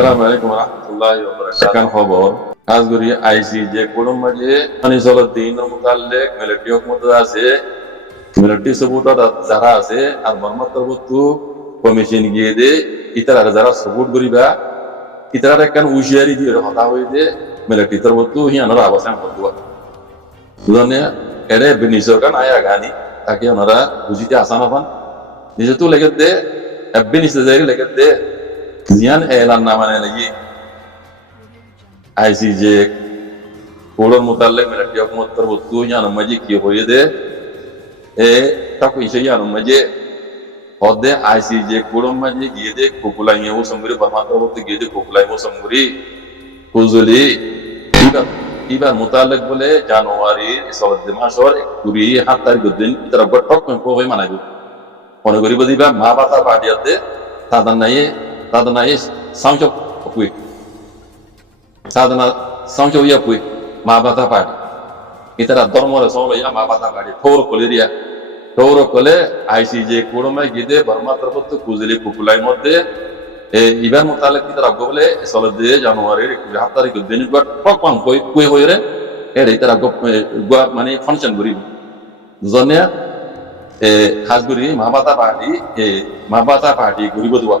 আসসালামু আলাইকুম রহমতুল্লাহি ওয়া বারাকাতুহু। সেখান খবর আজগুরি আইসি যে কোন মাঝে আনিসুদ্দিন মুতাল্লিক মিলিটারি হুকুমত আছে মিলিটারি সবুত যারা আছে আর বর্মাত্রবতু কমিশন গিয়ে দে ইতারা যারা সবুত করিবা ইতারা একখান উশিয়ারি দিয়ে হতা হয়ে দে মিলিটারি তরবতু হিয়ানোর আবাসান করবা দুজনে এড়ে বেনিসরকান আয়া গানি তাকে ওনারা বুঝিতে আসান হন নিজে তো লেগে দে এব্বে নিচে যাই লেগে দে জিয়ান এলান না মানে লাগি আইসি যে কোড়র মুতাল্লিক মিলিটারি হুকুমত তরবতু হিয়ানো মাঝে কি হয়ে দে এ তাকে ইসে হিয়ানো মাঝে হদে আইসি যে কোড়র মাঝে গিয়ে দে কুকুলাই ও সঙ্গরি বর্মাত্রবতু গিয়ে দে কুকুলাই ও সঙ্গরি কুজলি ইবার মুতাল্লিক বলে জানুয়ারি মাসের 27 তারিখ দিন তারা বটক কই মানাইব মনে করিব দিবা মা বাতা পাটিয়াতে তাদের নাই সংযোগ কুই সাধনা সংযোগ ইয়া কুই মা বাতা পাটি ইতারা ধর্মরে সবাই মা বাতা পাটি ঠোর কলেরিয়া ঠোর কলে আইসি যে কোড়মাই গিদে বর্মাত্রবতু কুজলি কুকুলাই মধ্যে ইবার মুতাল্লিক তারা বলে দিয়ে জানুয়ারির 27 তারিখ দিন বটক কই হইরে এড়ে তারা মানে ফাংশন করিব জনে হাজগুড়ি মাবাতা পার্টি ঘুরিব দেওয়া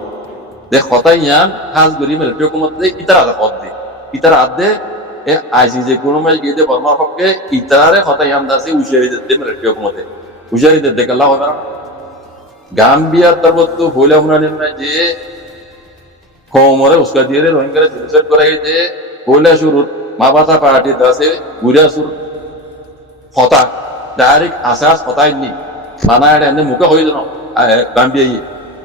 দেখ হতাই ইয়ান হাজগুড়ি মিলিটারি হুকুমত ইতারা পদ দে ইতারা আদে এ আইসি যে কোনো মাই গিয়ে বর্মার পক্ষে ইতারে হতাই ইয়ান দাসে উশিয়ারি দে মিলিটারি হুকুমতে উশিয়ারি দে দেখাল্লা হবে না গাম্বিয়ার তরবতু বলে হুনানির না যে কোমরে উস্কা দিয়ে রোহিঙ্গারে জেনোসাইড করাই দে বলে শুরু মাবাতা পার্টি দাসে গুড়া শুরু হতা ডাইরেক্ট আসাস হতাই নি মানা এনে মুখে হয়ে যেন গাম্বিয়াই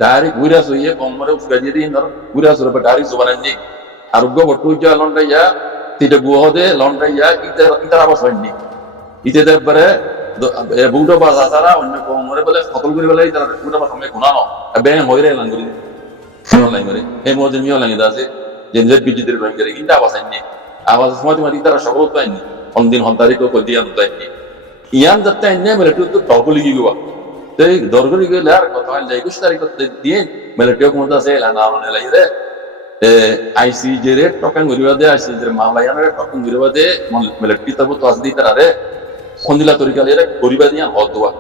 ডাইরেক্ট গুড়া শুয়ে কোমরে উস্কা দিয়ে দিন ধর গুড়া শুরু ডাইরেক্ট জোবানাই নি আরোগ্য বটু যা লন্ডাইয়া তিটা গুহদে লন্ডাইয়া ইতার আবাস হয়নি ইতে দেবরে বুটো বাস আসারা অন্য কোমরে বলে সকল করে বলে ইতার বুটো বাস আমি গুনানো ব্যাং হইরে লাঙ্গুরি লাঙ্গুরি এই মধ্যে মিও লাগি দাসে জেনজেট বিজিদের রোহিঙ্গারে ইন্টা আবাস হয়নি আবাস সময় মানে ইতারা সকল পাইনি অনদিন হন্তারিক কদিয়া দুটাইনি ইয়ান যাতে এনে মিলিটারি তো দরগলি গিয়া তাই দরগলি গেলে আর কথা হয় 21 তারিখ দিয়ে মিলিটারি হুকুমত আছে এলান আননে লাইরে আইসি যে রে টকান গরিবা দে আইসি যে মামলায়ানের টকান গরিবা দে মিলিটারি তব তো আসদি তারে খন্দিলা তরিকা লে গরিবা দিয়া হদ দোয়া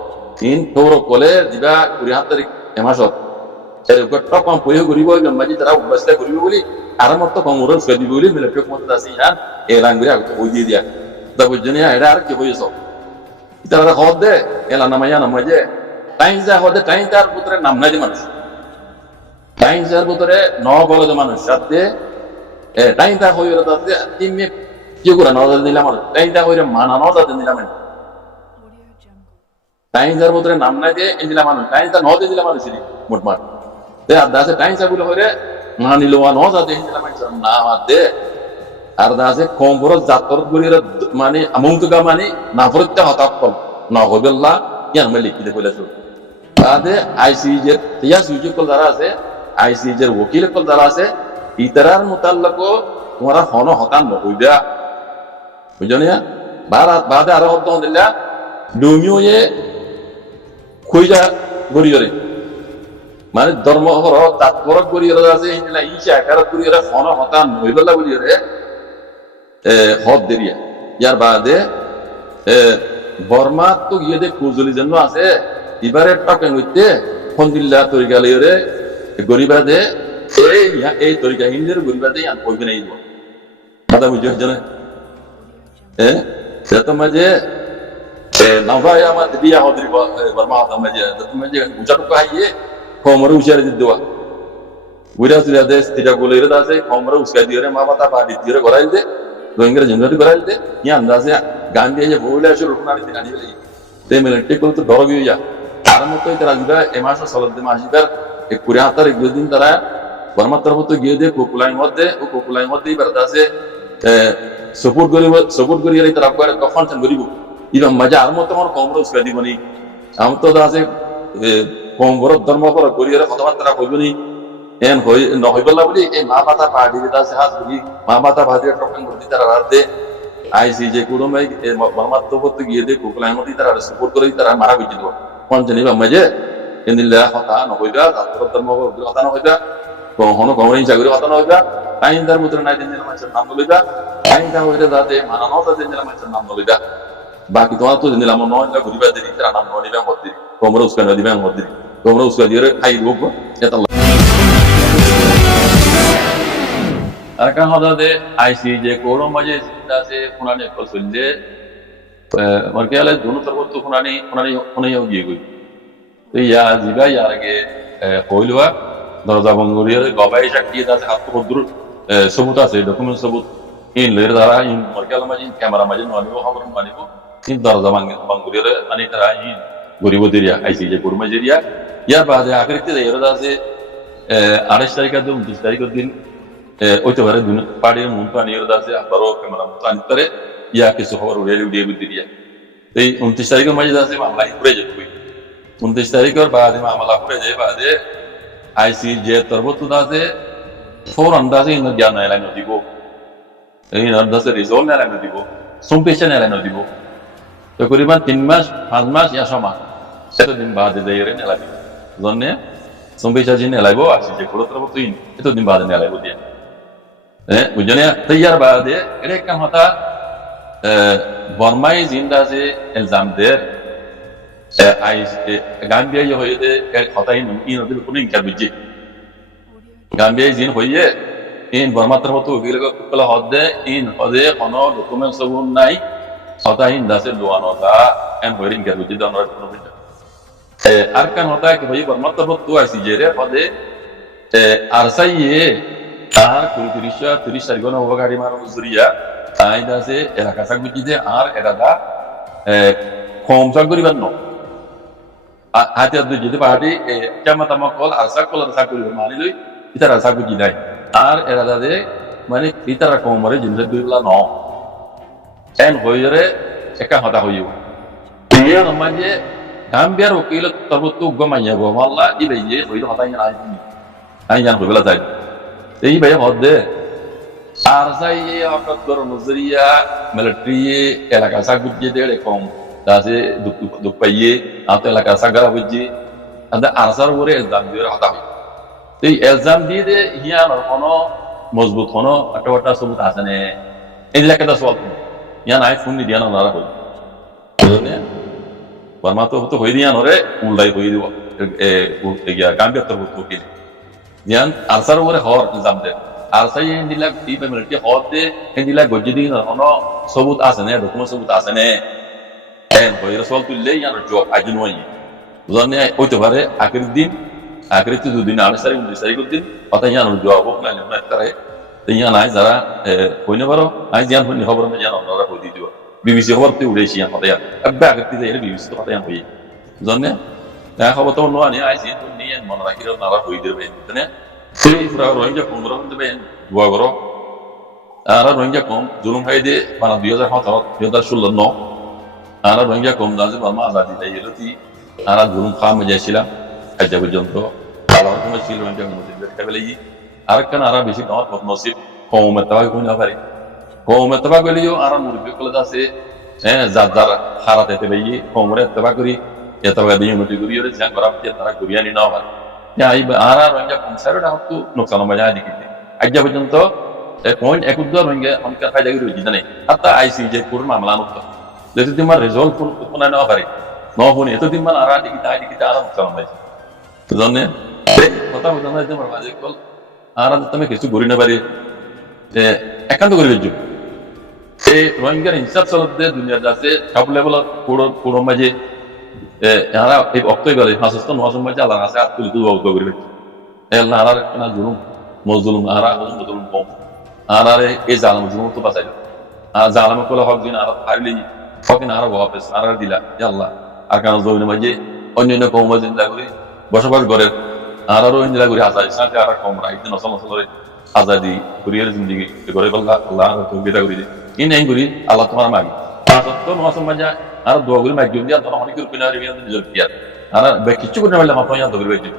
ইন তোর কলে দিবা 27 তারিখ এমাসত এর উপর টকান পয়ো গরিবা মাঝি তারা উবাসলা গরিবা বলি আরামত কমরন সদি বলি মিলিটারি হুকুমত আছে ইয়ান এলান গরি আগ ওই দিয়ে দিয়া দা বুঝনিয়া এটা আর কি হইছো তারা হদ দে এলা নামাইয়া নামাজে টাইম যা হদে টাইম তার ভিতরে নাম নাই মানুষ টাইম যার ভিতরে ন বলে মানুষ সাথে টাইম তা হইরে তাতে তিমে কি করে নজর দিলাম মানুষ টাইম তা হইরে মানা নজর দিলাম টাইম যার ভিতরে নাম নাই দে দিলাম মানুষ টাইম তা নজর দিলাম মানুষ মোটমাট তে আর দাসে টাইম যা বলে হইরে মানি লওয়া নজর দে দিলাম মানুষ না দে আর দাসে কম বড় জাতর গরিরে মানে আমুন্তগা মানে না পড়তে হতাকল না হবেল্লা ইয়ান মে লিখি দে কইলাছো তাতে আইসিজে ইয়া সুযোগ কল যারা আছে আইসিজের ওকিল কল যারা আছে ইতারার মুতাল্লাক তোমরা হন হতান নকইবা বুঝনিয়া বাদে আরো হত দিলা ডুমিও এ কইজা গরিয়রে মানে ধর্ম হর তাৎপর গরিয়রে আছে ইলা ইশা আকার গরিয়রে হন হতান নইবলা গরিয়রে হদ দেরিয়া ইয়ার বাদে বর্মা তো গিয়ে দে কুজলি জন্য আছে এবারে টকেন হইতে ফন্দিল্লা তরিকা লইরে গরিবা দে এই তরিকা হিন্দের গরিবা দে আর কইবে নাই কথা বুঝছো জানে সেটা মাঝে নভাই আমার বিয়া হদ্রি বর্মা হতা মাঝে মাঝে উচাটু কাইয়ে কোমরে উচারে দিদুয়া উইরা সুরা দে স্থিরা গলিরে দাসে কোমরে উসকা দিরে মা বাতা বাড়ি দিরে গরাই দে রোহিঙ্গার জেনারেট করাই দে ইয়া আন্দাজে গান্ধী যে বউলা শুরু রুকনারি দিন আনি বলি তে মিলিটারি কল তো ডর গিয়া আর মতো তারা দিবা এমাস সলদ মাসিবার 27 তারিখ দিন তারা বর্মাত্রবত গিয়ে দে কোকুলাই মধ্যে ও কোকুলাই মধ্যে বারদাসে সাপোর্ট করি তারা করে কখন গরিব ইবা মজা আর মতো আমার কমর উসকা দিবনি আম তো দাসে কম বড় ধর্ম কর করিয়ারে কথাবার্তা কইবনি এন হই নহইবলা বলি এই মা বাতা পার্টি দাসে হাত বলি মা বাতা ভাদিয়া টকন করতে তারা রাত দে আইসি যে কোনো ভাই বর্মাত্রবত গিয়ে দে কোকুলাই মধ্যে তারা সাপোর্ট করে তারা মারা গেছিল কোন জানিবা মজে এন্দিল্লা কথা নহইবা তার ধর্ম কথা নহইবা কখনো কখনো ইচ্ছা করে হতানো হইবা আইনদার মতো নাই দিন মানুষের নাম লইবা আইনটা হইলে যাতে মানানো দিন মানুষের নাম লইবা বাকি তোমার তো দিলাম নয় ঘুরিবা দিদি তারা নাম নিবা মধ্যে তোমরা উস্কান দিবা মধ্যে তোমরা উস্কা দিয়ে খাই রোগ এটা আর কারণ হতে আইসি যে কোরম মাঝে চিন্তা আছে কোনানি কল চললে মার্কেলে দুনো তরফ তো কোনানি গিয়ে গই তো ইয়া জিবা ইয়ার আগে কইলবা দরজা বঙ্গরিয়ার গবাই সাক্ষী আছে হাত পদ্র সবুত আছে ডকুমেন্ট সবুত ইন লের দ্বারা ইন মার্কেল মাঝে ক্যামেরা মাঝে মানিব খবর মানিব ইন দরজা বঙ্গরিয়ার আনি তারা ইন গরিব দিরিয়া আইসি যে কোরম মাঝেরিয়া ইয়ার বাদে আকৃতি এর আছে 28 তারিখ আর 29 তারিখের দিন হইতে পারে পাড়ির মন্ত্র আনিয়ে আছে আবারও ক্যামেরা মন্ত্র আনতে পারে ইয়া কিছু খবর উড়িয়ে দিরিয়া এই 29 তারিখের মাঝে আছে মামলা ঘুরে যাবে 29 তারিখের বাদে মামলা ঘুরে যায় বাদে আইসি যে তরবত আছে ফোর আন্দাজে ইন জ্ঞান এলানো দিব এই আন্দাজে রিজল্ট এলানো দিব সম্পেশন এলানো দিব তকরিবান 3 মাস 5 মাস ইয়া সমাজ সেতদিন বাদে যাই রে এলাবি জন্যে সম্পেশন জিন এলাইবো আইসি যে কোন তরবত ইন এতদিন বাদে এলাইবো দিয়া বুঝনে তৈয়ার বাদে এটা একটা কথা বর্মাই জিন্দা যে এলজাম দের গাম্বিয়া হইতে কথাই ইন ওদের কোনো ইনকার বুঝছে গাম্বিয়া জিন হইয়ে ইন বর্মাত্র মতো উকিল কলা হদে ইন হদে কোনো ডকুমেন্ট সবুন নাই কথা ইন দাসে লোয়ানোটা এন হইরে ইনকার বুঝছে আমরা কোনো বুঝছে আর কান হতা কি ভাই বর্মাত্র মতো আইসি যে রে হদে আরসাইয়ে আর 30 তারিখ না হওয়া গাড়ি মারো জুরিয়া তাই দাসে এলাকা সাক বুঝছে আর এরাদা কম সাক করিবার ন হাতে যদি পাহাড়ি কেমন তামা কল আশা কল আশা করিব মানি লই ইতার আশা বুঝি নাই আর এরা দাদে মানে ইতারা কমরে জিনিস দুইলা ন এন হইরে একা হতা হইব ইয়া নমাজে গাম্বিয়ার উকিল তরবতু গমাইয়া গো মাল্লা ইবে ইয়ে হইলো হতাই না আই জান হইলা যাই এই ভাই হদে আর যাই হঠাৎ করে নজরিয়া মিলিটারি এলাকা সাক বুঝি দে কম তাছে দুঃখ পাইয়ে আতো এলাকা সাগরা বুঝি আদা আরসার উপরে এলজাম দিয়ে হতা হয় এই এলজাম দিয়ে দে হিয়ান কোনো মজবুত কোনো একটা সবুত আছে নে এই এলাকাটা সওয়াল ইয়ান আই ফোন দিয়া না নারা হই বুঝলে বর্মা তো হই দিয়া নরে উল্লাই হই দিব গিয়া গাম্বিয়া তো উকিল ইয়ান আরসার উপরে হর এলজাম দে আরসাই ইন্দিলা ইবে মিলিটারি হদ দে ইন্দিলা গজ্জি দিন কোনো সবুত আছে নে ডকুমেন্ট সবুত আছে নে হইরে সওয়াল তুললে ইয়ান জব আইন হই বুঝনে হইতে পারে আখের দিন আখেরিতে দুদিন 28 তারিখ 29 তারিখের দিন কথা ইয়ান জব হোক না না তারে ইয়ান আই যারা হইনে পারো আই জান হইনি খবর মে জানো ওরা হই দিও বিবিসি খবর তে উড়েছি ইয়ান কথা আব্বা আখেরিতে যাইরে বিবিসি কথা ইয়ান হই বুঝনে না খবর তো নো আনি আইছি তো নিয়ে মন রাখিরো নারা হই দিবে বুঝনে সেই পুরা রোহিঙ্গা কোমরা দেবে দোয়া করো আর রোহিঙ্গা কম জুলুম খাই দে মানে 2017 2016 ন আর রোহিঙ্গা কম দাজে বর্মা আজাদি দেয় এলতি আর জুলুম খাম যাইছিলাম আজ পর্যন্ত আল্লাহ তুমি ছিল রোহিঙ্গা মুসলিম দেখতে আর কেন আর বেশি নর নসিব কওমে তাবাই কই না পারি কওমে তাবা গলিও আর মুরবি কলে আছে যার হারাতে দেবে কওমরে তাবা করি এতবা দিয়ে মুটি করি ওরে যা করা কি তারা গুরিয়ানি না হয় আই আর রোহিঙ্গা কম সারটা হতো নোকসান বাজা দিতে আজ পর্যন্ত পয়েন্ট 1 রোহিঙ্গা অনেক ফায়দা করে দিতে নেই হাতা আইসি যে কোন মামলা নতো যদি তোমার রেজাল্ট কোন না পারে নহনি এতদিন মান আর দিকে আরাম চালাম ভাই বুঝনে কথা বুঝানো তোমার বাজে কল আর তুমি কিছু ঘুরি না পারি একান্ত করে বেজু এই রোহিঙ্গার হিসাব চলতে দুনিয়ার আছে সব লেভেল পুরো মাঝে এরা এই অক্তই গেলে হাসস্ত নহাসম মাঝে আল্লাহ আছে আর তুলি তুই অক্ত করবে এল্লা আর না জুলুম মজলুম আর মজলুম কম আর এই জালাম জুলুম তো বাঁচাইল আর জালামে কলে হক দিন আর হারলি হকিন আর ওয়াফেস আর দিলা আল্লাহ আর কারণ জমিনের মাঝে অন্যান্য কম জিন্দা করি বসবাস করে আরো ইন্দিরা করি আজাদি সাথে আর কম রাইতে নসল নসলের আজাদি করিয়ার জিন্দিগি করে বললা আল্লাহ তো বেটা করি দে ইন এই করি আল্লাহ তোমার মাগি সত্য নসল মাঝে আর দোয়া করি মাগি দিয়া তো অনেক রূপে না রিবিয়ান নিজের পিয়ার আর কিছু করে বললে মাত্র ইয়া দগরি বেটি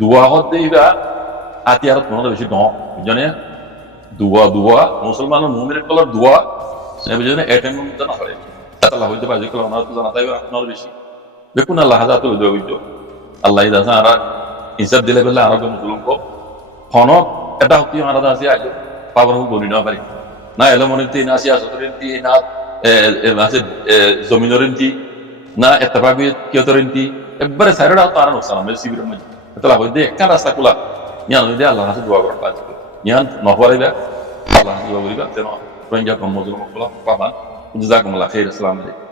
দোয়া হত দেইবা আতি আর কোনো বেশি ন বুঝনে দোয়া মুসলমানের মুমিনের কলার দোয়া সে বুঝনে এটেম মত না করে আল্লাহ হইতে পারে যেগুলো আমরা তো জানাতাই আপনার বেশি দেখুন আল্লাহ হাজাতুল দোয়া হইতো আল্লাহ দাসা আর হিসাব দিলে বললে আরো কোনো জুলুম কো হনক এটা হতি আলাদা আছে আইলো পাবার গনি না পারি না এলো মনে তিন আসি আসতরেন্তি না আছে জমিনরেন্তি না এতভাবে কিয়তরেন্তি একবারে সাইডা তো আর নসালাম শিবিরের মধ্যে তাহলে হইতে একটা রাস্তা খোলা ইয়ান হইতে আল্লাহর কাছে দোয়া করা কাজ ইয়ান নহবারিবা আল্লাহ দোয়া করিবা যেন রোহিঙ্গা কর্মজীবন পাবান জাযাকুমুল্লাহ খাইর। আসসালামু আলাইকুম।